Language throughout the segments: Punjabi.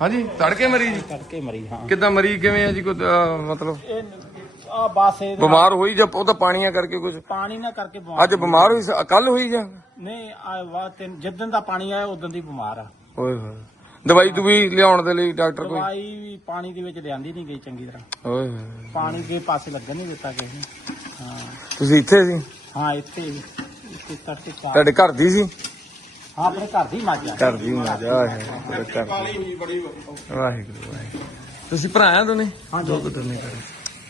ਹਾਂਜੀ ਤੜਕੇ ਮਰੀ ਜੀ? ਕਰਕੇ ਮਰੀ ਹਾਂ। ਕਿੱਦਾਂ ਮਰੀ ਕਿਵੇਂ ਆ ਜੀ? ਕੋਈ ਅਹ, ਮਤਲਬ? ਇਹ ਆ ਬਸ ਇਹ ਬਿਮਾਰ ਹੋਈ ਜਾਂ ਉਹ ਤਾਂ ਪਾਣੀਆਂ ਕਰਕੇ ਕੁਝ ਪਾਣੀ ਨਾ ਕਰਕੇ ਬਿਮਾਰ ਅੱਜ ਬਿਮਾਰ ਹੋਈ ਕੱਲ ਹੋਈ ਜਾਂ? ਨਹੀਂ ਆ ਵਾ ਤਿੰਨ ਜਿੱਦਣ ਦਾ ਪਾਣੀ ਆਇਆ ਉਦੋਂ ਦੀ ਬਿਮਾਰ ਆ। ਓਏ ਹੋਏ। ਦਵਾਈ ਦੂਈ ਲਿਆਉਣ ਦੇ ਲਈ ਡਾਕਟਰ ਕੋਈ? ਦਵਾਈ ਵੀ ਪਾਣੀ ਦੇ ਵਿੱਚ ਲਿਆਂਦੀ ਨਹੀਂ ਗਈ ਚੰਗੀ ਤਰ੍ਹਾਂ। ਓਏ ਹੋਏ। ਪਾਣੀ ਦੇ ਪਾਸੇ ਲੱਗਣ ਨਹੀਂ ਦਿੱਤਾ ਕਿਸੇ ਨੇ। ਹਾਂ। ਤੁਸੀਂ ਇੱਥੇ ਸੀ? ਹਾਂ ਇੱਥੇ ਵੀ ਇੱਥੇ ਤੜਕੇ ਚਾਰ ਤੁਹਾਡੇ ਘਰ ਦੀ ਸੀ? ਹਾਂ ਆਪਣੇ ਘਰ ਦੀ ਮੱਝ ਆ ਘਰ ਦੀ ਮਜਾ ਹੈ ਤੇਰੇ ਘਰ ਦੀ। ਵਾਹਿਗੁਰੂ ਵਾਹਿਗੁਰੂ। ਤੁਸੀਂ ਭਰਾ ਆ ਦੋਨੇ? ਹਾਂ ਦੋ ਦੋਨੇ ਕਰ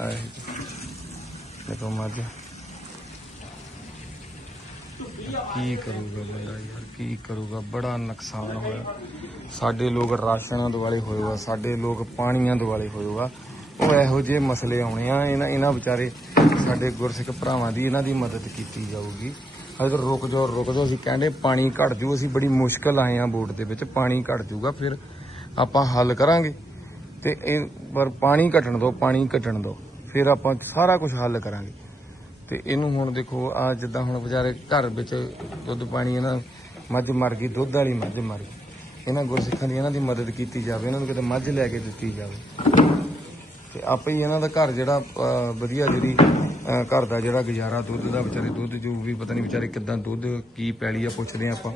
ਵਾਹਿਗੁਰੂ। ਦੇਖੋ ਮੱਝ ਕੀ ਕਰੂਗਾ ਬੰਦਾ ਯਾਰ ਕੀ ਕਰੂਗਾ? ਬੜਾ ਨੁਕਸਾਨ ਹੋਇਆ। ਸਾਡੇ ਲੋਕ ਰਾਸ਼ਨਾਂ ਦੁਆਲੇ ਹੋਏ ਆ ਸਾਡੇ ਲੋਕ ਪਾਣੀਆਂ ਦੁਆਲੇ ਹੋਏ ਆ। ਉਹ ਇਹੋ ਜਿਹੇ ਮਸਲੇ ਆਉਣੇ ਆ ਇਹਨਾਂ ਇਹਨਾਂ ਵਿਚਾਰੇ ਸਾਡੇ ਗੁਰਸਿੱਖ ਭਰਾਵਾਂ ਦੀ ਇਹਨਾਂ ਦੀ ਮਦਦ ਕੀਤੀ ਜਾਊਗੀ। ਅਗਰ ਰੁਕ ਜਾਓ ਰੁਕ ਜਾਓ। ਅਸੀਂ ਕਹਿੰਦੇ ਪਾਣੀ ਘਟ ਜੂ, ਅਸੀਂ ਬੜੀ ਮੁਸ਼ਕਲ ਆਏ ਆ ਬੋਟ ਦੇ ਵਿੱਚ, ਪਾਣੀ ਘਟ ਜੂਗਾ, ਫਿਰ ਆਪਾਂ ਹੱਲ ਕਰਾਂਗੇ। ਤੇ ਇਹ ਪਰ ਪਾਣੀ ਘਟਣ ਦਿਓ ਪਾਣੀ ਘਟਣ ਦਿਓ ਫਿਰ ਆਪਾਂ ਸਾਰਾ ਕੁਝ ਹੱਲ ਕਰਾਂਗੇ। ਤੇ ਇਹਨੂੰ ਹੁਣ ਦੇਖੋ, ਆ ਜਿੱਦਾਂ ਹੁਣ ਵਿਚਾਰੇ ਘਰ ਵਿੱਚ ਦੁੱਧ ਪਾਣੀ ਇਹਨਾਂ ਮੱਝ ਮਰ ਗਈ, ਦੁੱਧ ਵਾਲੀ ਮੱਝ ਮਰ ਗਈ। ਇਹਨਾਂ ਗੁਰਸਿੱਖਾਂ ਦੀ ਇਹਨਾਂ ਦੀ ਮਦਦ ਕੀਤੀ ਜਾਵੇ, ਇਹਨਾਂ ਨੂੰ ਕਿਤੇ ਮੱਝ ਲੈ ਕੇ ਦਿੱਤੀ ਜਾਵੇ। ਤੇ ਆਪੇ ਹੀ ਇਹਨਾਂ ਦਾ ਘਰ ਜਿਹੜਾ ਵਧੀਆ ਜਿਹੜੀ ਘਰ ਦਾ ਜਿਹੜਾ ਗੁਜ਼ਾਰਾ ਦੁੱਧ ਦਾ ਵਿਚਾਰੇ ਦੁੱਧ ਜੋ ਵੀ ਪਤਾ ਨਹੀਂ ਵਿਚਾਰੇ ਕਿਦਾਂ ਦੁੱਧ ਕੀ ਪੈਲੀ ਆ ਪੁੱਛਦੇ ਆ ਆਪਾਂ।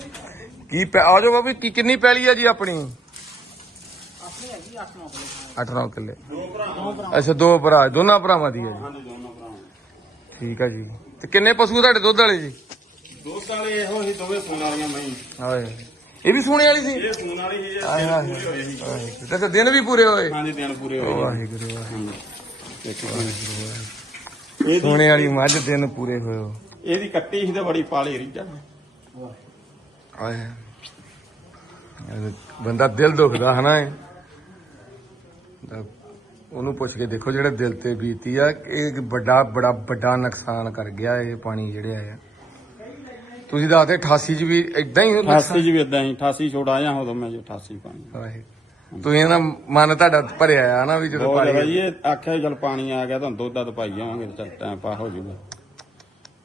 ਕੀ ਆ ਜਾਓ ਬਾਬੀ ਕੀ ਕਿੰਨੀ ਪੈਲੀ ਆ ਜੀ ਆਪਣੀ? ਆਪਣੀ ਹੈਗੀ 8-9 ਕਿਲੋ। 8-9 ਕਿੱਲੇ ਦੋ ਭਰਾ ਅੱਛਾ ਦੋ ਭਰਾ ਦੋਨਾਂ ਭਰਾਵਾਂ ਦੀ ਹੈ ਜੀ। ਠੀਕ ਆ ਜੀ। ਤੇ ਕਿੰਨੇ ਪਸ਼ੂ ਤੁਹਾਡੇ ਦੁੱਧ ਵਾਲੇ ਜੀ? ਦੁੱਧ ਵਾਲੇ ਇਹੋ ਹੀ ਦੋਵੇਂ ਸੂਣ ਵਾਲੀਆਂ ਮਹੀਂ ਹਾਏ ਇਹ ਵੀ ਸੋਨੇ ਵਾਲੀ ਸੀ? ਇਹ ਸੂਣ ਵਾਲੀ ਸੀ ਇਹ ਹਾਏ ਪੂਰੇ ਹੋਏ ਸੀ। ਦਿਨ ਵੀ ਪੂਰੇ ਹੋਏ? ਹਾਂਜੀ ਦਿਨ ਪੂਰੇ ਹੋਏ ਵਾਹਿਗੁਰੂ ਵਾਹਿਗੁਰੂ। ਇਹਦੀ ਸੋਨੇ ਵਾਲੀ ਮੱਝ ਦਿਨ ਪੂਰੇ ਹੋਏ ਹੋ। ਇਹਦੀ ਕੱਟੀ ਸੀ ਤੇ ਬੜੀ ਪਾਲੀ ਰੀਜਾ ਆਏ। ਇਹ ਬੰਦਾ ਦਿਲ ਦੁਖਦਾ ਹਨਾ ਇਹ। ਤਾਂ ਉਹਨੂੰ ਪੁੱਛ ਕੇ ਦੇਖੋ ਜਿਹੜਾ ਦਿਲ ਤੇ ਬੀਤੀ ਆ ਇਹ ਇੱਕ ਵੱਡਾ ਬੜਾ ਵੱਡਾ ਨੁਕਸਾਨ ਕਰ ਗਿਆ ਇਹ ਪਾਣੀ ਜਿਹੜੇ ਆ। ਤੁਸੀਂ ਦੱਸਦੇ 88 ਚ ਵੀ ਇਦਾਂ ਹੀ ਨੁਕਸਾਨ? 88 ਜੀ ਵੀ ਇਦਾਂ ਹੀ 88 ਛੋੜ ਆਇਆ ਉਦੋਂ ਮੈਂ ਜੋ 88 ਪਾਣੀ। ਵਾਹਿਗੁਰੂ। ਤੁਸੀਂ ਇਹਦਾ ਮਨ ਤੁਹਾਡਾ ਭਰਿਆ ਆ ਨਾ ਵੀ ਜਦੋਂ ਬਹੁਤ ਜ਼ਿਆਦਾ ਪਾਣੀ ਜੀ ਇਹ ਆਖਿਆ ਚਲ ਪਾਣੀ ਆ ਗਿਆ ਤੁਹਾਨੂੰ ਦੁੱਧ ਦੱਧ ਪਾਈ ਜਾਵਾਂਗੇ ਤੇ ਚੱਲ ਟਾਈਮ ਪਾ ਹੋ ਜਾਊਗਾ।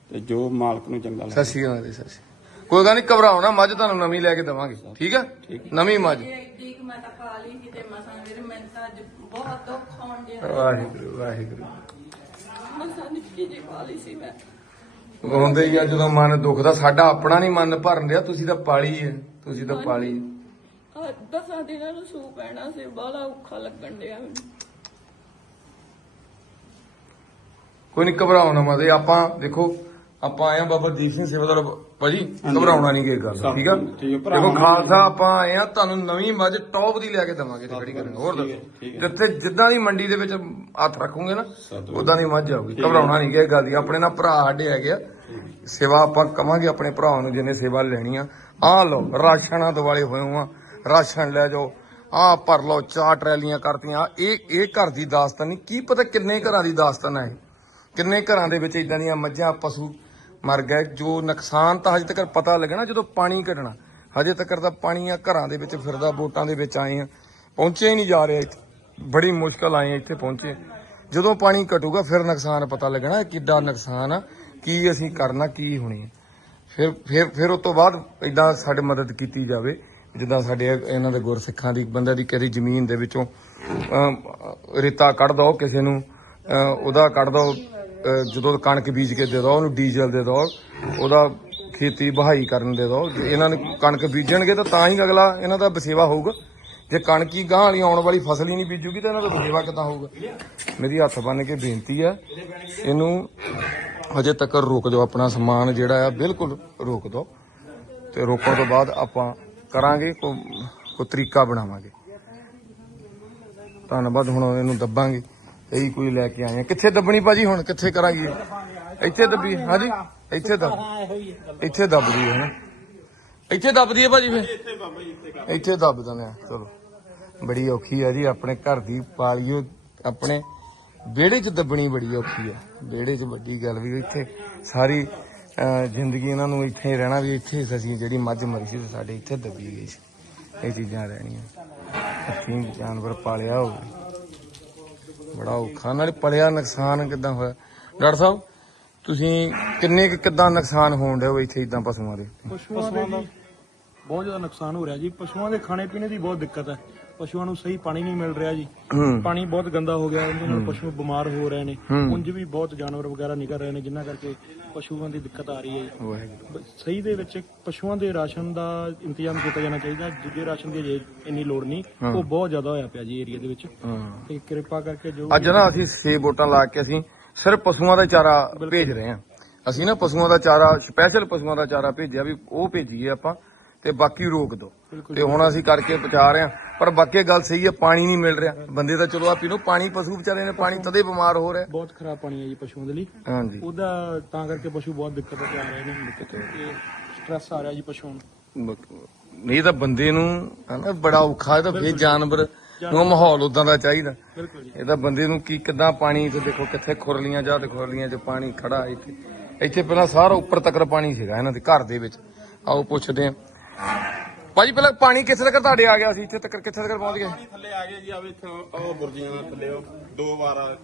ਤੇ ਜੋ ਮਾਲਕ ਨੂੰ ਚੰਗਾ ਸਤਿ ਲੱਗਦਾ ਸ਼੍ਰੀ ਅਕਾਲ ਜੀ, ਸਤਿ ਸ਼੍ਰੀ ਅਕਾਲ। ਕੋਈ ਗੱਲ ਨਹੀਂ ਘਬਰਾਓ ਨਾ ਮੱਝ ਤੁਹਾਨੂੰ ਨਵੀਂ ਲੈ ਕੇ ਦਵਾਂਗੇ। ਠੀਕ ਆ? ਨਵੀਂ ਮੱਝ। ਐਡੀ ਕੁ ਮੈਂ ਤਾਂ ਪਾ ਲਈ ਸੀ ਤੇ ਮਸਾਂ ਵੀਰ ਮੈਨੂੰ ਤਾਂ ਅੱਜ ਬਹੁਤ ਦੁੱਖ ਹੋਣ ਡਿਆ। ਵਾਹਿਗੁਰੂ ਵਾਹਿਗੁਰੂ। ਮਸਾਂ ਨਿੱਕੀ ਜਿਹੀ ਪਾ ਲਈ ਸੀ ਮੈਂ। ਹੁੰਦੇ ਹੀ ਆ ਜਦੋਂ ਮਨ ਦੁਖਦਾ ਸਾਡਾ ਆਪਣਾ ਨਹੀਂ ਮਨ ਭਰਨ ਰਿਹਾ ਤੁਸੀਂ ਤਾਂ ਪਾਲੀ ਹੈ ਤੁਸੀਂ ਤਾਂ ਪਾਲੀ ਹੈ। ਆ ਦਸਾਂ ਦਿਨਾਂ ਨੂੰ ਸੂ ਪੈਣਾ ਸੀ ਬਾਹਲਾ ਔਖਾ ਲੱਗਣ ਡਿਆ ਮੈਨੂੰ। ਕੋਈ ਨਹੀਂ ਘਬਰਾਓ ਨਾ ਮਤੇ ਆਪਾਂ ਦੇਖੋ ਆਪਾਂ ਆਏ ਆ ਬਾਬਾ ਦੀਪ ਸਿੰਘ ਸੇਵਾਦਾਰ ਭਾਜੀ ਘਬਰਾਉਣਾ ਨਹੀਂ ਕੀ ਗੱਲ ਠੀਕ ਆ? ਠੀਕ ਆ, ਦੇਖੋ ਖਾਲਸਾ ਆਪਾਂ ਆਏ ਆ ਤੁਹਾਨੂੰ ਨਵੀਂ ਮੱਝ ਟੌਪ ਦੀ ਲੈ ਕੇ ਦਵਾਂਗੇ ਤੇ ਖੜੀ ਕਰਾਂਗੇ ਹੋਰ ਠੀਕ ਹੈ, ਦੱਸੋ। ਠੀਕ ਹੈ। ਜਿੱਥੇ ਜਿੱਦਾਂ ਦੀ ਮੰਡੀ ਦੇ ਵਿੱਚ ਹੱਥ ਰੱਖੋਗੇ ਨਾ ਸਤਿ ਉਦਾਂ ਦੀ ਮੱਝ ਆਊਗੀ ਘਬਰਾਉਣਾ ਨਹੀਂ ਕੀ ਗੱਲ ਦੀ ਆਪਣੇ ਨਾਲ ਭਰਾ ਸਾਡੇ ਹੈਗੇ ਆ। ਸੇਵਾ ਆਪਾਂ ਕਵਾਂਗੇ ਆਪਣੇ ਭਰਾਵਾਂ ਨੂੰ ਜਿਹਨੇ ਸੇਵਾ ਲੈਣੀ ਆ। ਆਹ ਲਓ ਰਾਸ਼ਨਾਂ ਦਿਵਾਲੇ ਹੋਏ ਹੋ ਆ। ਰਾਸ਼ਨ ਲੈ ਜਾਓ, ਆਹ ਭਰ ਲਓ ਚਾਰ ਟਰੈਲੀਆਂ ਕਰਤੀਆਂ। ਇਹ ਇਹ ਘਰ ਦੀ ਦਾਸਤਾਨ ਨਹੀਂ। ਕੀ ਪਤਾ ਕਿੰਨੇ ਘਰਾਂ ਦੀ ਦਾਸਤਾਨ ਹੈ ਇਹ? ਕਿੰਨੇ ਘਰਾਂ ਦੇ ਵਿੱਚ ਇਦਾਂ ਦੀਆਂ ਮੱਝਾਂ, ਪਸ਼ੂ ਮਰ ਗਏ, ਜੋ ਨੁਕਸਾਨ ਤਾਂ ਹਜੇ ਤੱਕ ਪਤਾ ਲੱਗਣਾ, ਜਦੋਂ ਪਾਣੀ ਘਟਣਾ। ਹਜੇ ਤੱਕ ਤਾਂ ਪਾਣੀ ਆ ਘਰਾਂ ਦੇ ਵਿੱਚ ਫਿਰਦਾ ਬੋਟਾਂ ਦੇ ਵਿੱਚ ਆਏ ਆ। ਪਹੁੰਚੇ ਹੀ ਨਹੀਂ ਜਾ ਰਹੇ ਬੜੀ ਮੁਸ਼ਕਲ ਆਏ ਇੱਥੇ ਪਹੁੰਚੇ। ਜਦੋਂ ਪਾਣੀ ਘਟੂਗਾ, ਫਿਰ ਨੁਕਸਾਨ ਪਤਾ ਲੱਗਣਾ ਕਿੱਡਾ ਨੁਕਸਾਨ ਆ, ਕੀ ਅਸੀਂ ਕਰਨਾ, ਕੀ ਹੋਣੀ ਹੈ ਫਿਰ ਫਿਰ ਫਿਰ ਉਸ ਤੋਂ ਬਾਅਦ ਇਦਾਂ ਸਾਡੇ ਮਦਦ ਕੀਤੀ ਜਾਵੇ। ਜਿੱਦਾਂ ਸਾਡੇ ਇਹਨਾਂ ਦੇ ਗੁਰਸਿੱਖਾਂ ਦੀ, ਬੰਦੇ ਦੀ ਕਿਹਦੀ ਜ਼ਮੀਨ ਦੇ ਵਿੱਚੋਂ ਰੇਤਾ ਕੱਢ ਦੋ ਕਿਸੇ ਨੂੰ ਉਹਦਾ ਕੱਢ ਦੋ ਜਦੋਂ ਕਣਕ ਬੀਜ ਕੇ ਦੇ ਦੋ, ਉਹਨੂੰ ਡੀਜ਼ਲ ਦੇ ਦੋ, ਉਹਦਾ ਖੇਤੀ ਬਹਾਈ ਕਰਨ ਦੇ ਦੋ, ਜੇ ਇਹਨਾਂ ਨੂੰ ਕਣਕ ਬੀਜਣਗੇ ਤਾਂ ਤਾਂ ਹੀ ਅਗਲਾ ਇਹਨਾਂ ਦਾ ਬਸੇਵਾ ਹੋਊਗਾ। ਜੇ ਕਣਕ ਹੀ ਗਾਂ ਵਾਲੀ ਆਉਣ ਵਾਲੀ ਫਸਲ ਹੀ ਨਹੀਂ ਬੀਜੂਗੀ ਤਾਂ ਇਹਨਾਂ ਦਾ ਬਸੇਵਾ ਕਿੱਦਾਂ ਹੋਊਗਾ? ਮੇਰੀ ਹੱਥ ਬੰਨ ਕੇ ਬੇਨਤੀ ਹੈ, ਇਹਨੂੰ ਹਜੇ ਤੱਕ ਰੋਕ ਦਿਓ, ਆਪਣਾ ਸਮਾਨ ਜਿਹੜਾ ਆ, ਬਿਲਕੁਲ ਰੋਕ ਦਿਓ। ਤੇ ਰੋਕਣ ਤੋਂ ਬਾਅਦ ਆਪਾਂ ਕਰਾਂਗੇ ਕੋਈ ਕੋਈ ਤਰੀਕਾ ਬਣਾਵਾਂਗੇ। ਧੰਨਵਾਦ, ਹੁਣ ਇਹਨੂੰ ਦੱਬਾਂਗੇ। ਇਹੀ ਕੋਈ ਲੈ ਕੇ ਆਏ ਆ। ਕਿੱਥੇ ਦੱਬਣੀ ਭਾਜੀ ਹੁਣ? ਕਿੱਥੇ ਕਰਾਂਗੇ? ਇੱਥੇ ਦੱਬੀ, ਹਾਂਜੀ? ਇੱਥੇ ਦੱਬ ਹਾਂ ਇੱਥੇ ਦੱਬਦੀ ਹੈ ਨਾ। ਇੱਥੇ ਦੱਬਦੀ ਹੈ ਭਾਜੀ ਫੇ ਇੱਥੇ ਦੱਬ ਦਿੰਦੇ ਆ। ਚਲੋ। ਬੜੀ ਔਖੀ ਆ ਜੀ, ਆਪਣੇ ਘਰ ਦੀ ਪਾਲਿਓ, ਆਪਣੇ ਵਿਹੜੇ 'ਚ ਦੱਬਣੀ ਬੜੀ ਔਖੀ ਆ। ਵਿਹੜੇ 'ਚ ਵੱਡੀ ਗੱਲ ਵੀ, ਇੱਥੇ ਸਾਰੀ ਜ਼ਿੰਦਗੀ ਇਹਨਾਂ ਨੂੰ ਇੱਥੇ ਰਹਿਣਾ ਵੀ ਇੱਥੇ ਅਸੀਂ, ਜਿਹੜੀ ਮੱਝ ਮਰੀ ਸੀ ਸਾਡੇ ਇੱਥੇ ਦੱਬੀ ਗਈ ਸੀ। ਇਹ ਚੀਜ਼ਾਂ ਰਹਿਣੀਆਂ। ਅਸੀਂ ਜਾਨਵਰ ਪਾਲਿਆ ਹੋਵੇ ਬੜਾ ਔਖਾ। ਨਾਲੇ ਪਲਿਆ ਨੁਕਸਾਨ ਕਿਦਾਂ ਹੋਇਆ? ਡਾਕਟਰ ਸਾਹਿਬ, ਤੁਸੀਂ ਕਿੰਨੇ ਕੁ ਕਿੱਦਾਂ ਨੁਕਸਾਨ ਹੋਣ ਡਿਆ ਇੱਥੇ ਇਦਾਂ ਪਸ਼ੂਆਂ ਦੇ? ਪਸ਼ੂਆਂ ਦਾ ਬਹੁਤ ਜ਼ਿਆਦਾ ਨੁਕਸਾਨ ਹੋ ਰਿਹਾ ਜੀ। ਪਸ਼ੂਆਂ ਦੇ ਖਾਣੇ ਪੀਣੇ ਦੀ ਬਹੁਤ ਦਿੱਕਤ ਹੈ। ਪਸ਼ੂਆਂ ਨੂੰ ਸਹੀ ਪਾਣੀ ਨਹੀਂ ਮਿਲ ਰਿਹਾ ਜੀ। ਪਾਣੀ ਬਹੁਤ ਗੰਦਾ ਹੋ ਗਿਆ ਉਹਦੇ ਨਾਲ ਪਸ਼ੂ ਬਿਮਾਰ ਹੋ ਰਹੇ ਨੇ। ਉਂਝ ਵੀ ਬਹੁਤ ਜਾਨਵਰ ਵਗੈਰਾ ਨਿਕਲ ਰਹੇ ਨੇ ਜਿਨ੍ਹਾਂ ਕਰਕੇ ਪਸ਼ੂਆਂ ਦੀ ਦਿੱਕਤ ਆ ਰਹੀ ਹੈ ਜੀ। ਸਹੀ ਦੇ ਵਿੱਚ ਪਸ਼ੂਆਂ ਦੇ ਰਾਸ਼ਨ ਦਾ ਇੰਤਜ਼ਾਮ ਕੀਤਾ ਜਾਣਾ ਚਾਹੀਦਾ ਦੂਜੇ ਰਾਸ਼ਨ ਦੀ ਇੰਨੀ ਲੋੜ ਨਹੀਂ। ਉਹ ਬਹੁਤ ਜ਼ਿਆਦਾ ਹੋਇਆ ਪਿਆ ਜੀ ਏਰੀਆ ਦੇ ਵਿੱਚ। ਤੇ ਕਿਰਪਾ ਕਰਕੇ ਜੋ ਅੱਜ ਨਾ ਅਸੀਂ 6 ਵੋਟਾਂ ਲਾ ਕੇ ਅਸੀਂ ਸਿਰਫ ਪਸ਼ੂਆਂ ਦਾ ਚਾਰਾ ਭੇਜ ਰਹੇ ਹਾਂ। ਅਸੀਂ ਨਾ ਪਸ਼ੂਆਂ ਦਾ ਚਾਰਾ ਸਪੈਸ਼ਲ ਪਸ਼ੂਆਂ ਦਾ ਚਾਰਾ ਭੇਜਿਆ ਵੀ ਉਹ ਭੇਜੀਏ ਆਪਾਂ ਤੇ ਬਾਕੀ ਰੋਕ ਦੋ ਤੇ ਹੁਣ ਅਸੀਂ ਕਰਕੇ ਪਹੁੰਚਾ ਰਹੇ ਹਾਂ। ਪਰ ਬਾਕੀ ਗੱਲ ਸਹੀ ਹੈ ਪਾਣੀ ਨਹੀਂ ਮਿਲ ਰਿਹਾ। ਬੰਦੇ ਤਾਂ ਚਲੋ ਆ ਪੀਣੋ ਪਾਣੀ ਪਸ਼ੂ ਵਿਚਾਰੇ ਨੇ ਪਾਣੀ ਤਦੇ ਬਿਮਾਰ ਹੋ ਰਿਹਾ। ਬਹੁਤ ਖਰਾਬ ਪਾਣੀ ਹੈ ਜੀ ਪਸ਼ੂਆਂ ਦੇ ਲਈ। ਹਾਂਜੀ। ਉਹਦਾ ਤਾਂ ਕਰਕੇ ਪਸ਼ੂ ਬਹੁਤ ਦਿੱਕਤ ਆ ਰਹੇ ਨੇ ਦਿੱਕਤ ਸਟ੍ਰੈਸ ਆ ਰਿਹਾ ਜੀ ਪਸ਼ੂਆਂ ਨੂੰ। ਨਹੀਂ ਤਾਂ ਬੰਦੇ ਨੂੰ ਹਨਾ ਬੜਾ ਔਖਾ ਹੈ ਤਾਂ ਫੇਰ ਜਾਨਵਰ ਨੂੰ ਮਾਹੌਲ ਉਦਾਂ ਦਾ ਚਾਹੀਦਾ। ਬਿਲਕੁਲ ਜੀ। ਇਹ ਤਾਂ ਬੰਦੇ ਨੂੰ ਕੀ ਕਿਦਾਂ ਪਾਣੀ ਤੇ ਦੇਖੋ ਕਿੱਥੇ ਖੁਰਲੀਆਂ ਜਾਂ ਤੇ ਖੁਰਲੀਆਂ 'ਚ ਪਾਣੀ ਖੜਾ ਇੱਥੇ। ਇੱਥੇ ਪਹਿਲਾਂ ਸਾਰਾ ਉੱਪਰ ਤੱਕ ਪਾਣੀ ਸੀਗਾ ਇਹਨਾਂ ਦੇ ਘਰ ਦੇ ਵਿੱਚ। ਆਓ ਪੁੱਛਦੇ ਆ ਭਾਜੀ ਪਹਿਲਾਂ ਪਾਣੀ ਕਿੱਥੇ ਤੱਕ ਤੁਹਾਡੇ ਆ ਗਿਆ ਸੀ? ਇੱਥੇ ਤੱਕ ਕਿੱਥੇ ਤੱਕ ਪਹੁੰਚ ਗਏ? ਪਾਣੀ ਥੱਲੇ ਆ ਗਏ ਜੀ ਆਵੇ ਇੱਥੇ ਉਹ ਬੁਰਜੀਆਂ ਦੇ ਥੱਲੇ ਉਹ ਦੋ ਵਾਰ ਆ ਗਏ।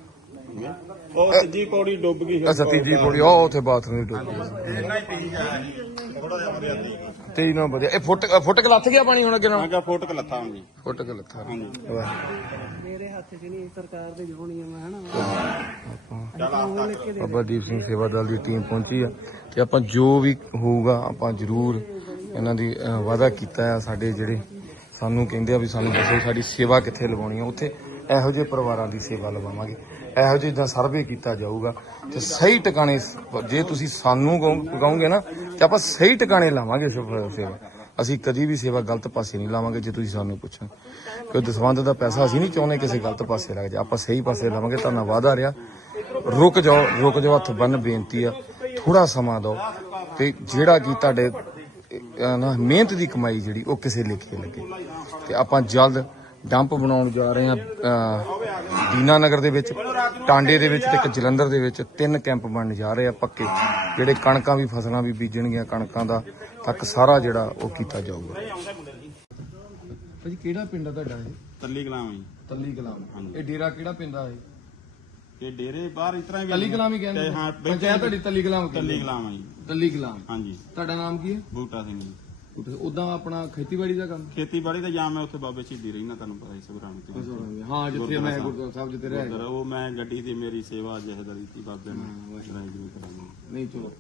ਉਹ ਤੀਜੀ ਪੌੜੀ ਡੁੱਬ ਗਈ ਅੱਛਾ ਤੀਜੀ ਪੌੜੀ ਉਹ ਉੱਥੇ ਬਾਥਰੂਮ ਦੀ ਡੁੱਬ ਗਈ। ਇੰਨਾ ਹੀ ਤੇਜ਼ ਜੀ। ਥੋੜਾ ਜਿਹਾ ਵਧਿਆ ਤੀ ਤੇ ਇਹਨਾਂ ਵਧੀਆ। ਇਹ ਫੁੱਟ ਫੁੱਟ ਕੇ ਲੱਥ ਗਿਆ ਪਾਣੀ ਹੁਣ ਅੱਗੇ ਮੈਂ ਨਾਲ ਕਿਹਾ ਫੁੱਟ ਕੇ ਲੱਥਾ ਹੁਣ ਜੀ। ਫੁੱਟ ਕੇ ਲੱਥਾ ਹਾਂਜੀ। ਵਾਹ। ਮੇਰੇ ਹੱਥ 'ਚ ਨਹੀਂ ਸਰਕਾਰ ਦੇ ਹੋਣੀ ਆ ਮੈਂ ਹਨਾ ਚੱਲ ਆਪ ਬਾਬਾ ਦੀਪ ਸਿੰਘ ਸੇਵਾ ਦਲ ਦੀ ਟੀਮ ਪਹੁੰਚੀ ਆ। ਤੇ ਆਪਾਂ ਜੋ ਵੀ ਹੋਊਗਾ ਆਪਾਂ ਜ਼ਰੂਰ ਇਹਨਾਂ ਦੀ ਵਾਅਦਾ ਕੀਤਾ ਆ ਸਾਡੇ ਜਿਹੜੇ ਸਾਨੂੰ ਕਹਿੰਦੇ ਆ ਵੀ ਸਾਨੂੰ ਦੱਸੋ ਸਾਡੀ ਸੇਵਾ ਕਿੱਥੇ ਲਵਾਉਣੀ ਆ, ਉੱਥੇ ਇਹੋ ਜਿਹੇ ਪਰਿਵਾਰਾਂ ਦੀ ਸੇਵਾ ਲਵਾਵਾਂਗੇ। ਇਹੋ ਜਿਹੇ ਦਾ ਸਰਵੇ ਕੀਤਾ ਜਾਊਗਾ ਤੇ ਸਹੀ ਟਿਕਾਣੇ ਜੇ ਤੁਸੀਂ ਸਾਨੂੰ ਕਹੋਗੇ ਨਾ ਤੇ ਆਪਾਂ ਸਹੀ ਟਿਕਾਣੇ ਲਾਵਾਂਗੇ ਸੇਵਾ। ਅਸੀਂ ਕਦੀ ਵੀ ਸੇਵਾ ਗਲਤ ਪਾਸੇ ਨਹੀਂ ਲਾਵਾਂਗੇ ਜੇ ਤੁਸੀਂ ਸਾਨੂੰ ਪੁੱਛੋ ਕਿ ਦਸਵੰਦ ਦਾ ਪੈਸਾ ਅਸੀਂ ਨਹੀਂ ਚਾਹੁੰਦੇ ਕਿਸੇ ਗਲਤ ਪਾਸੇ ਲੱਗ ਜਾ ਆਪਾਂ ਸਹੀ ਪਾਸੇ ਲਾਵਾਂਗੇ ਤੁਹਾਨੂੰ ਵਾਅਦਾ ਰਿਹਾ। ਰੁਕ ਜਾਓ ਰੁਕ ਜਾਓ, ਹੱਥ ਬੰਨ ਬੇਨਤੀ ਆ। ਥੋੜਾ ਸਮਾਂ ਦਿਓ ਤੇ ਜਿਹੜਾ ਕੀ ਤੁਹਾਡੇ ਨਾ ਮਿਹਨਤ ਦੀ ਕਮਾਈ ਜਿਹੜੀ ਉਹ ਕਿਸੇ ਲੇਖੇ ਲੱਗੇ। ਤੇ ਆਪਾਂ ਜਲਦ ਡੰਪ ਬਣਾਉਣ ਜਾ ਰਹੇ ਹਾਂ ਦੀਨਾ ਨਗਰ ਦੇ ਵਿੱਚ ਟਾਂਡੇ ਦੇ ਵਿੱਚ ਤੇ ਇੱਕ ਜਲੰਧਰ ਦੇ ਵਿੱਚ ਤਿੰਨ ਕੈਂਪ ਬਣਨ ਜਾ ਰਹੇ ਆ ਪੱਕੇ ਜਿਹੜੇ ਕਣਕਾਂ ਵੀ ਫਸਲਾਂ ਵੀ ਬੀਜਣਗੀਆਂ ਕਣਕਾਂ ਦਾ ਤੱਕ ਸਾਰਾ ਜਿਹੜਾ ਉਹ ਕੀਤਾ ਜਾਊਗਾ। ਭਾਜੀ ਕਿਹੜਾ ਪਿੰਡ ਆ ਤੁਹਾਡਾ ਇਹ? ਤੱਲੀ ਕਲਾਮ ਜੀ। ਤੱਲੀ ਕਲਾਮ। ਇਹ ਡੇਰਾ ਕਿਹੜਾ ਪਿੰਦਾ ਹੈ ਇਹ? ਡੇਰੇ ਬਾਹਰ ਇਸ ਤਰ੍ਹਾਂ ਹੀ ਤੱਲੀ ਕਲਾਮ ਹੀ ਤੇ ਕਹਿੰਦੇ ਹਾਂ ਪੰਚਾਇਤ ਤੁਹਾਡੀ ਤੱਲੀ ਕਲਾਮ ਕਹਿੰਦੇ। ਤੱਲੀ ਕਲਾਮ ਆ ਜੀ। ਤੱਲੀ ਕਲਾਮ। ਹਾਂਜੀ। ਤੁਹਾਡਾ ਨਾਮ ਕੀ ਹੈ? ਬੂਟਾ ਸਿੰਘ ਜੀ। ਉਦਾਂ ਆਪਣਾ ਖੇਤੀਬਾੜੀ ਦਾ ਕੰਮ? ਖੇਤੀਬਾੜੀ ਦਾ ਜਾਂ ਮੈਂ ਉੱਥੇ ਬਾਬੇ ਸ਼ਹੀਦੀ ਰਹਿਣਾ ਤੁਹਾਨੂੰ ਪਤਾ ਹੀ ਸਭਰਾਣ ਤੇ। ਹਾਂ ਜਿੱਥੇ ਮੈਂ। ਗੁਰਦੁਆਰਾ ਸਾਹਿਬ ਜਿੱਥੇ ਰਹਿ ਉਧਰ ਉਹ ਮੈਂ ਗੱਡੀ ਤੇ ਮੇਰੀ ਸੇਵਾ ਜਹਦਾਰੀ ਦੀ ਬਾਬੇ ਨੇ ਕਰਾਂਗੇ ਨਹੀਂ ਚਲੋ।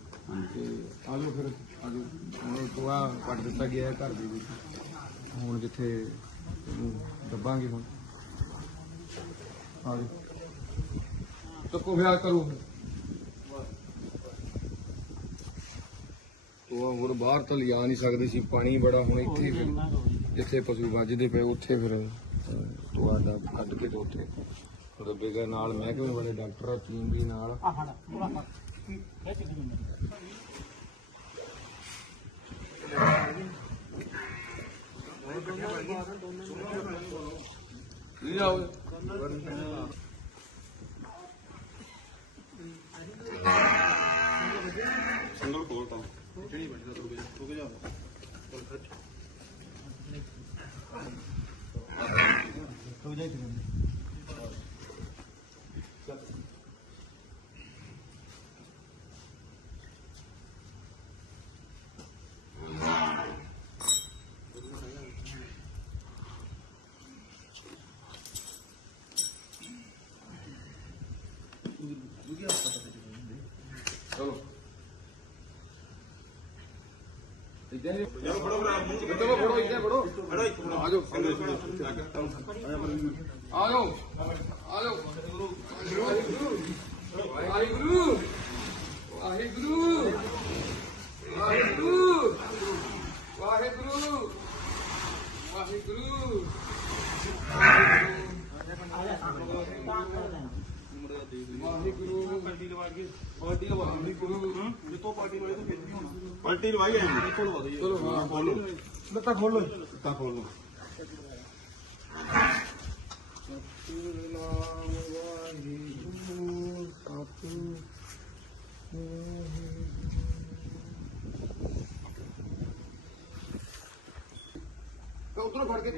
ਤੇ ਆ ਜਾਓ ਫਿਰ ਆ ਜਾਓ। ਹੁਣ ਟੋਆ ਕੱਟ ਦਿੱਤਾ ਗਿਆ ਹੈ ਘਰ ਦੇ ਵਿੱਚ। ਹੁਣ ਜਿੱਥੇ ਇਹਨੂੰ ਦੱਬਾਂਗੇ ਹੁਣ। ਆ ਚੱਕੋ ਫਿਰ ਕਰੋ ਟੋਆ ਹੋਰ ਬਾਹਰ ਤਾਂ ਲਿਆ ਨਹੀਂ ਸਕਦੇ ਸੀ ਪਾਣੀ ਬੜਾ ਹੁਣ ਇੱਥੇ ਫਿਰ। ਜਿੱਥੇ ਪਸ਼ੂ ਵੱਜਦੇ ਪਏ ਉੱਥੇ ਫਿਰ ਟੋਆ ਦਾ ਕੱਢ ਕੇ ਤੇ ਉੱਥੇ ਦੱਬੇਗਾ ਨਾਲ ਮਹਿਕਮੇ ਵਾਲੇ ਡਾਕਟਰ ਆ ਟੀਮ ਵੀ ਨਾਲ। ਕੀ ਆਓ ਸਿੰਗਲ ਕੋਲ ਤਾਂ ਚਲੋ ਇਦਾਂ ਹੀ ਚਲੋ ਫੜੋ ਚਲੋ ਫੜੋ ਇਦਾਂ ਫੜੋ ਆ ਜਾਓ ਆ ਜਾਓ ਆ ਜਾਓ ਵਾਹਿਗੁਰੂ ਵਾਹਿਗੁਰੂ ਵਾਹਿਗੁਰੂ ਵਾਹਿਗੁਰੂ ਵਾਹਿਗੁਰੂ ਵਾਹਿਗੁਰੂ ਵਾਹਿਗੁਰੂ ਪਾਰਟੀ ਲਵਾ ਕੇ ਪਾਰਟੀ ਲਵਾ ਵਾਹਿਗੁਰੂ ਜਿੱਤੋਂ ਪਾਰਟੀ ਵਾਲੇ ਤੋਂ ਫਿਰ ਵੀ ਹੋਣਾ ਪਲਟੀ ਲਵਾਈ ਆਈ ਚਲੋ ਹਾਂ ਖੋਲੋ ਲੱਤਾਂ ਖੋਲੋ। ਤਾਂ ਖੋਲੋ ਸਤਿਨਾਮ ਵਾਹਿਗੁਰੂ ਸਤਿ ਉਧਰੋਂ ਫੜ ਕੇ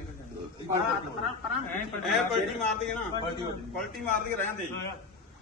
ਐ ਪਲਟੀ ਮਾਰਦੀ ਹੈ ਨਾ। ਪਲਟੀ ਮਾਰਦੀ। ਹੈ ਰਹਿਣ ਦੇ।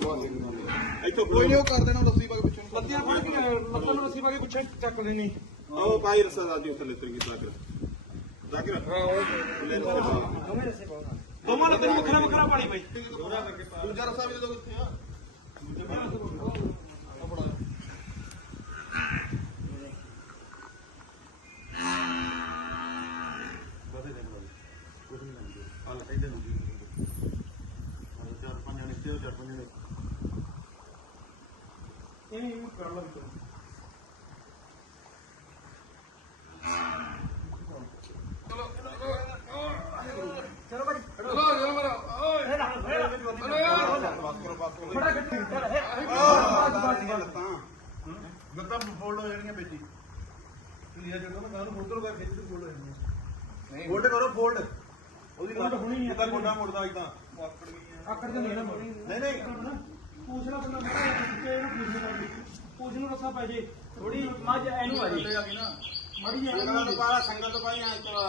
ਇੱਥੋਂ ਕੋਈ ਨਹੀਂ ਉਹ ਕਰ ਦੇਣਾ ਰੱਸੀ ਪਾ ਕੇ ਪਿੱਛੇ ਲੱਤੀਆਂ ਫੜ ਕੇ ਨੂੰ ਰੱਸੀ ਪਾ ਕੇ ਪਿੱਛੇ ਚੱਕ ਲੈਣੀ। ਉਹ ਪਾਈ ਰਸਾ ਦਾ ਦੀ ਉੱਥੇ ਲੈ ਤਰੀ ਜ਼ਾਕਿਰ ਜ਼ਾਕਿਰ ਹਾਂ ਉਹ ਲੈ ਦੋਵਾਂ ਲੱਤਾਂ ਨੂੰ ਵੱਖਰਾ ਵੱਖਰਾ ਪਾਣੀ ਬਾਈ। ਦੂਜਾ ਰਸਾ ਵੀ ਦੇ ਦੋ। ਕਿੱਥੇ ਆ ਇਹ ਕਰ ਲਾ ਵਿੱਚੋਂ ਲੱਤਾਂ ਫੋਲਡ ਹੋ ਜਾਣੀਆਂ ਵਿੱਚ ਹੀ ਤੁਸੀਂ ਜਦੋਂ ਮੈਂ ਕਾਹਨੂੰ ਫੋਲਡ ਕਰ ਖਿੱਚ ਫੋਲਡ ਹੋ ਜਾਣੀਆਂ ਫੋਲਡ ਕਰੋ ਫੋਲਡ ਉਹਦੀ ਲੱਤ ਹੋਣੀ ਹੈ। ਇਦਾਂ ਗੋਡਾ ਮੁੜਦਾ ਇਦਾਂ ਆਕੜ ਗਈਆਂ ਆਕੜ ਤੇ ਨਹੀਂ ਨਾ ਨਹੀਂ ਨਹੀਂ। ਪੂਛਣਾ ਬੰਦਾ। ਮੈਂ ਕਿਤੇ ਇਹਨੂੰ ਪੂਛਣਾ ਪੂਛ ਨੂੰ ਰੱਸਾ ਪੈ ਜੇ। ਥੋੜੀ ਮੱਝ ਐਨੂੰ ਆ ਜੇ। ਮੜੀ ਸੰਗਲ ਤੋਂ ਪਾਰਾ ਸੰਗਲ ਤੋਂ ਪਾਈ ਆ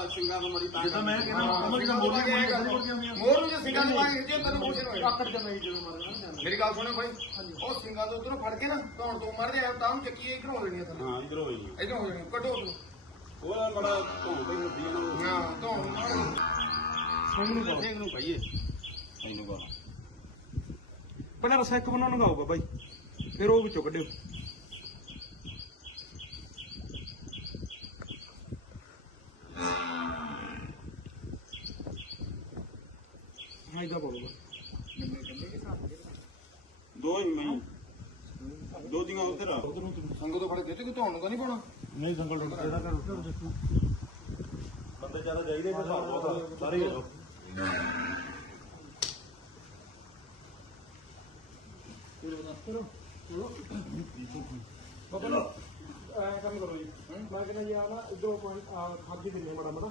ਸਿੰਘਾਂ ਤੋਂ ਮੜੀ ਤਾਂ ਜਿੱਦਾਂ ਮੈਂ ਕਹਿੰਦਾ ਆਏਗਾ ਮੋਰ ਨੂੰ ਜੇ ਸਿੰਘਾਂ ਨੂੰ ਪਾਏ ਜੇ ਤੈਨੂੰ ਮੋਸ਼ਨ ਹੋਏਗਾ ਆਕੜ ਤੇ ਨਹੀਂ ਜਦੋਂ ਮਾਰਨਾ ਮੇਰੀ ਗੱਲ ਸੁਣੋ ਭਾਈ ਉਹ ਸਿੰਘਾਂ ਤੋਂ ਉਧਰੋਂ ਫੜ ਕੇ ਨਾ ਧੌਣ ਤੋਂ ਮਰ ਜਾਏ ਤਾਂ ਨੂੰ ਚੱਕੀ ਇਧਰੋਂ ਹੋ ਜਾਣੀ ਥੱਲੇ। ਹਾਂ ਇਧਰ ਹੋਈ ਇਧਰੋਂ ਹੋ ਜਾਣੀ ਕੱਢੋ ਉਧਰੋਂ ਉਹਦਾ ਬੜਾ ਧੌਂਦੇ ਹੁੰਦੀ ਆ ਨਾ ਹਾਂ ਧੌਣ ਨਾਲ ਸਿੰਘ ਨੂੰ ਨੂੰ ਕਹੀਏ ਇਹਨੂੰ ਕਹਾ ਪਹਿਲਾਂ ਰੱਸਾ ਇੱਕ ਬੰਨਾ ਨਗਾਊਗਾ ਬਾਈ। ਫਿਰ ਉਹ ਵਿੱਚੋਂ ਕੱਢਿਓ। ਹਾਂ ਇਹਦਾ ਪਾਊਗਾ ਦੋ ਹੀ ਮੈਂ ਦੋ ਦੀਆਂ ਉਧਰ ਆ। ਸੰਗੋ ਤੋਂ ਫੜ ਕੇ ਤੇ ਧੌਣ ਨੂੰ ਤਾਂ ਨਹੀਂ ਪਾਉਣਾ? ਨਹੀਂ ਸੰਗਲ ਇਹਦਾ ਕਰ ਦੇਖੋ ਬੰਦੇ ਜ਼ਿਆਦਾ ਚਾਹੀਦੇ ਫਿਰ ਬਹੁਤ ਸਾਰੇ ਹੀ ਹੋ ਬਾਬਾ ਲੋ ਐ ਕੰਮ ਕਰੋ ਜੀ। ਮੈਂ ਕਹਿੰਦਾ ਜੀ ਆ ਨਾ ਇਧਰੋਂ ਪਾਣੀ ਆ ਖਾਜੀ ਦਿੰਨੇ ਮੜਾ ਮੜਾ।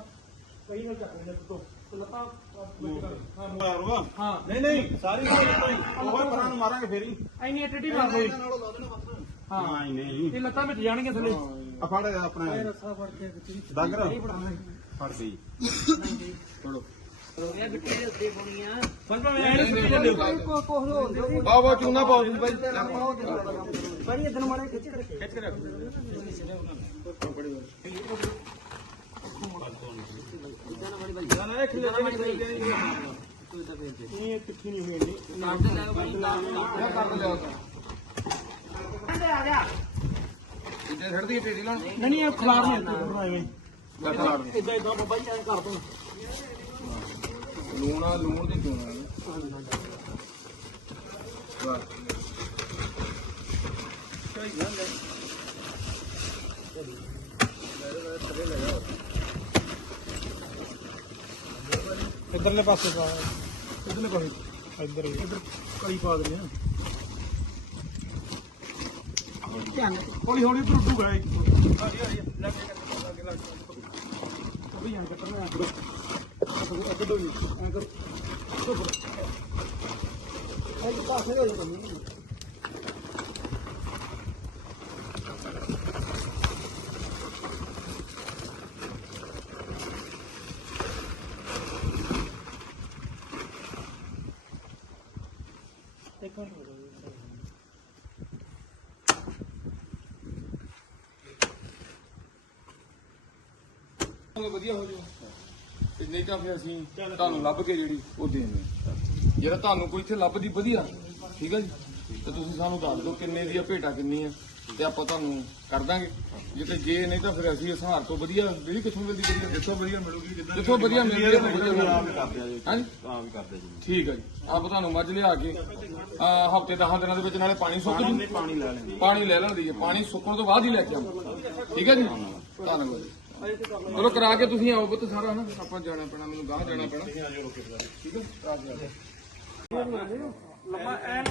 ਕਈ ਨਾਲ ਚੱਕ ਲੈਂਦੇ ਤੋਂ ਤੇ ਲੱਤਾਂ ਹਾਂ ਨਹੀਂ ਨਹੀਂ ਸਾਰੀ ਉਹ ਪਰਾਂ ਨੂੰ ਮਾਰਾਂਗੇ ਫੇਰ ਹੀ। ਐਨੀ ਐਟੀਟੀ ਮਾਰ ਲਈ ਲਾ ਹਾਂ। ਹਾਂ ਨਹੀਂ ਇਹ ਲੱਤਾਂ ਵਿੱਚ ਜਾਣਗੇ ਥੱਲੇ। ਆ ਫੜ ਆਪਣਾ। ਰੱਸਾ ਫੜ ਕੇ ਡੰਗਰ ਫੜ ਗਈ ਇਹ ਬਿੱਟੀ ਦੇ ਉੱਤੇ ਪਾਉਣੀਆਂ ਪਰ ਭਾਵੇਂ ਐ ਨਹੀਂ ਜਾਂਦੇ ਕੋ ਕੋ ਹੋ ਦੇ ਬਾਬਾ ਬਾਬਾ ਚੂਨਾ ਪਾਓ ਜੀ ਬਾਈ ਰੱਖ ਨਾ ਨਾ ਇਹ ਤਿੱਖੀ ਨਹੀਂ ਹੋਈ ਇੰਨੀ ਇੱਥੇ ਛੱਡਦੀ ਹੈ ਢੇੜੀ ਲਾਉਣ ਨਹੀਂ ਨਹੀਂ ਇਹ ਖਲਾਰ ਨਹੀਂ ਇੱਥੇ ਐਵੇਂ। ਇਦਾਂ ਇਦਾਂ ਬਾਬਾ ਜੀ ਐਂ ਕਰ ਦੋ ਲੂਣਾ ਲੂਣ ਇਧਰਲੇ ਪਾਸੇ ਪਾ ਇਧਰਲੇ ਪਾਸੇ ਇੱਧਰ ਹੀ ਇੱਧਰ ਕਲੀ ਪਾ ਦਿੰਦੇ ਆ ਧਿਆਨ ਹੌਲੀ ਹੌਲੀ ਉੱਧਰ ਉੱਡੂਗਾ ਇਹ ਆ ਜੀ ਆ ਜੀ ਲੱਗ ਗਿਆ ਲੱਗ ਗਿਆ ਲੱਗ ਗਿਆ ਅਭੀ ਜਾਨ ਕਰ ਮੈਂ ਕਰੋ ਅੱਗੇ ਦੋ ਐ ਕਰੋ ਇਹ ਪਾਸੇ ਹੋ ਜਾਂਦੇ ਚਲੋ ਵਧੀਆ ਹੋ ਜਾਓ। ਤੇ ਨਹੀਂ ਤਾਂ ਫਿਰ ਅਸੀਂ ਤੁਹਾਨੂੰ ਲੱਭ ਕੇ ਜਿਹੜੀ ਉਹ ਦੇਣੀ ਜਿਹੜਾ ਤੁਹਾਨੂੰ ਕੋਈ ਇੱਥੇ ਲੱਭਦੀ ਵਧੀਆ ਠੀਕ ਹੈ ਜੀ? ਤੇ ਤੁਸੀਂ ਸਾਨੂੰ ਦੱਸ ਦਿਓ ਕਿੰਨੇ ਦੀ ਆ ਭੇਟਾ ਕਿੰਨੀ ਆ ਤੇ ਆਪਾਂ ਤੁਹਾਨੂੰ ਕਰ ਦਾਂਗੇ। ਜੇ ਤੇ ਜੇ ਨਹੀਂ ਤਾਂ ਫਿਰ ਅਸੀਂ ਹਸਾਰ ਤੋਂ ਵਧੀਆ ਜਿਹੜੀ ਕਿੱਥੋਂ ਮਿਲਦੀ ਵਧੀਆ। ਜਿੱਥੋਂ ਵਧੀਆ ਮਿਲੂਗੀ ਜਿੱਥੋਂ ਵਧੀਆ ਮਿਲਦੀ ਹੈ ਆਪ ਹੀ ਕਰਦੇ ਆ ਜੀ। ਹਾਂਜੀ ਆਪ ਹੀ ਕਰਦੇ ਜੀ। ਠੀਕ ਹੈ ਜੀ। ਆਪ ਤੁਹਾਨੂੰ ਮੱਝ ਲਿਆ ਕੇ ਹਫ਼ਤੇ 10 ਦਿਨਾਂ ਦੇ ਵਿੱਚ ਨਾਲੇ ਪਾਣੀ ਸੁੱਕ ਜੂ। ਪਾਣੀ ਲੈ ਲੈਂਦੇ ਪਾਣੀ ਲੈ ਲੈਣ ਦੀ ਹੈ ਪਾਣੀ ਸੁੱਕਣ ਤੋਂ ਬਾਅਦ ਹੀ ਲੈ ਕੇ ਆਵਾਂ ਠੀਕ ਹੈ ਜੀ? ਧੰਨਵਾਦ ਚਲੋ ਕਰਾ ਕੇ ਤੁਸੀਂ ਆਓ ਪੁੱਤ ਸਾਰਾ ਨਾ ਆਪਾਂ ਜਾਣਾ ਪੈਣਾ, ਮੈਨੂੰ ਗਾਹ ਜਾਣਾ ਪੈਣਾ। ਠੀਕ ਹੈ ਲੰਮਾ ਐਨ